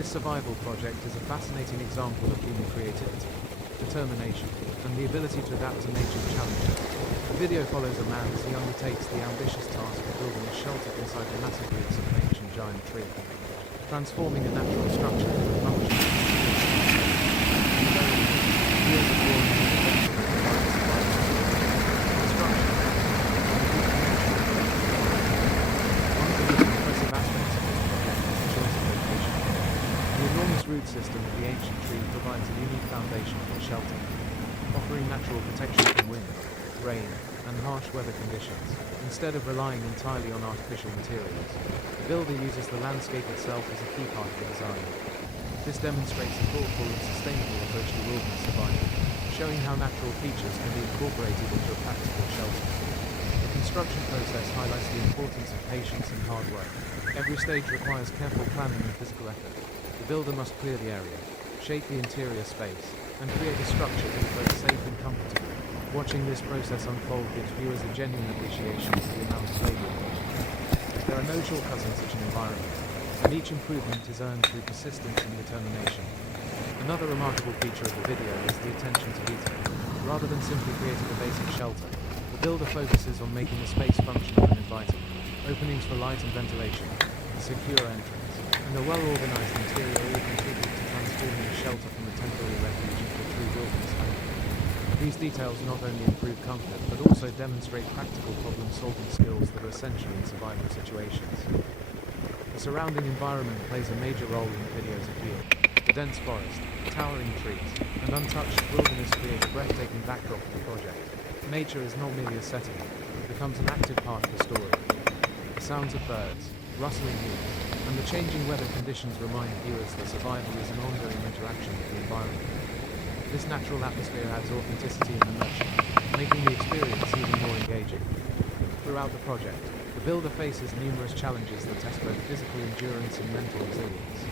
This survival project is a fascinating example of human creativity, determination, and the ability to adapt to nature's challenges. The video follows a man as he undertakes the ambitious task of building a shelter inside the massive roots of an ancient giant tree, transforming a natural structure into a functional years of war and invention to provide survival. Construction. One of the most impressive aspects of this project is the choice of location. The enormous root system of the ancient tree provides a unique foundation for shelter, offering natural protection from wind, rain, and harsh weather conditions, instead of relying entirely on artificial materials. The builder uses the landscape itself as a key part of the design. This demonstrates a thoughtful and sustainable approach to wilderness survival, showing how natural features can be incorporated into a practical shelter. The construction process highlights the importance of patience and hard work. Every stage requires careful planning and physical effort. The builder must clear the area, shape the interior space, and create a structure that is both safe and comfortable. Watching this process unfold gives viewers a genuine appreciation for the amount of labor involved. There are no shortcuts in such an environment, and each improvement is earned through persistence and determination. Another remarkable feature of the video is the attention to detail. Rather than simply creating a basic shelter, the builder focuses on making the space functional and inviting. Openings for light and ventilation, a secure entrance, and a well-organized interior all contribute to transforming a shelter from a temporary refuge into a true wilderness home. These details not only improve comfort, but also demonstrate practical problem-solving skills that are essential in survival situations. The surrounding environment plays a major role in the video's appeal. The dense forest, towering trees, and untouched wilderness create a breathtaking backdrop for the project. Nature is not merely a setting, it becomes an active part of the story. The sounds of birds, rustling leaves, and the changing weather conditions remind viewers that survival is an ongoing interaction with the environment. This natural atmosphere adds authenticity and immersion, making the experience even more engaging. Throughout the project, the builder faces numerous challenges that test both physical endurance and mental resilience.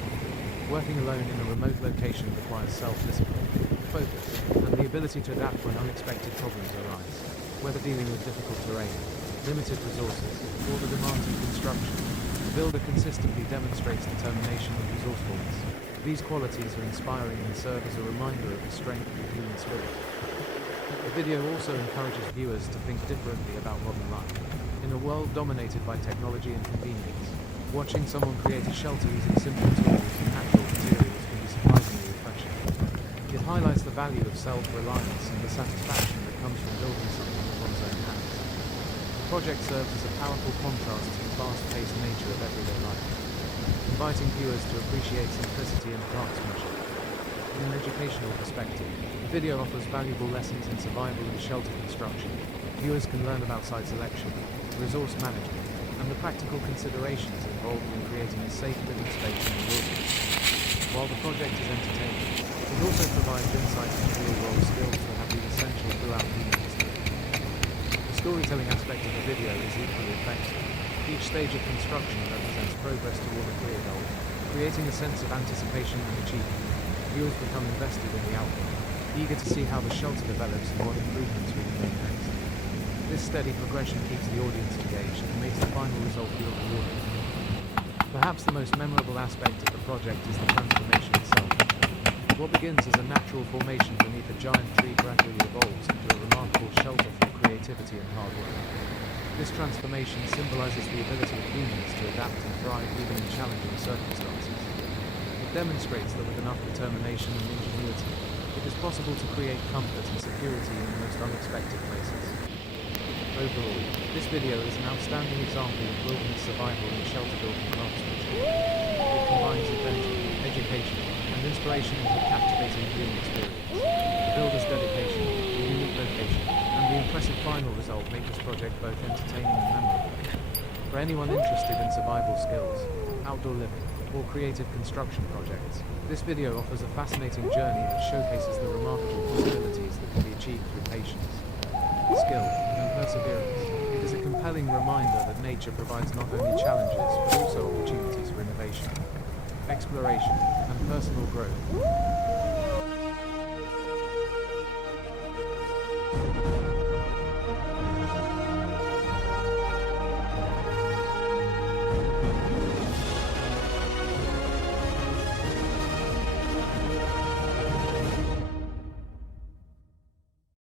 Working alone in a remote location requires self-discipline, focus, and the ability to adapt when unexpected problems arise. Whether dealing with difficult terrain, limited resources, or the demands of construction, the builder consistently demonstrates determination and resourcefulness. These qualities are inspiring and serve as a reminder of the strength of the human spirit. The video also encourages viewers to think differently about modern life. In a world dominated by technology and convenience, watching someone create a shelter using simple tools and natural materials can be surprisingly refreshing. It highlights the value of self-reliance and the satisfaction that comes from building something with one's own hands. The project serves as a powerful contrast to the fast-paced nature of everyday life, inviting viewers to appreciate simplicity and craftsmanship. From an educational perspective, the video offers valuable lessons in survival and shelter construction. Viewers can learn about site selection, resource management, and the practical considerations involved in creating a safe living space in the wilderness. While the project is entertaining, it also provides insight into real-world skills that have been essential throughout human history. The storytelling aspect of the video is equally effective. Each stage of construction represents progress toward a clear goal, creating a sense of anticipation and achievement. Viewers become invested in the outcome, eager to see how the shelter develops and what improvements will be made next. This steady progression keeps the audience engaged and makes the final result feel rewarding. Perhaps the most memorable aspect of the project is the transformation itself. What begins as a natural formation beneath a giant tree gradually evolves into a remarkable shelter through creativity and hard work. This transformation symbolizes the ability of humans to adapt and thrive even in challenging circumstances. It demonstrates that with enough determination and ingenuity, it is possible to create comfort and security in the most unexpected places. Overall, this video is an outstanding example of wilderness survival and shelter-building craftsmanship. It combines adventure, education, and inspiration into a captivating viewing experience. The builder's dedication, the unique location, and the impressive final result make this project both entertaining and memorable. For anyone interested in survival skills, outdoor living, or creative construction projects, this video offers a fascinating journey that showcases the remarkable possibilities that can be achieved through patience, skill, and perseverance. It is a compelling reminder that nature provides not only challenges, but also opportunities for innovation, exploration, and personal growth.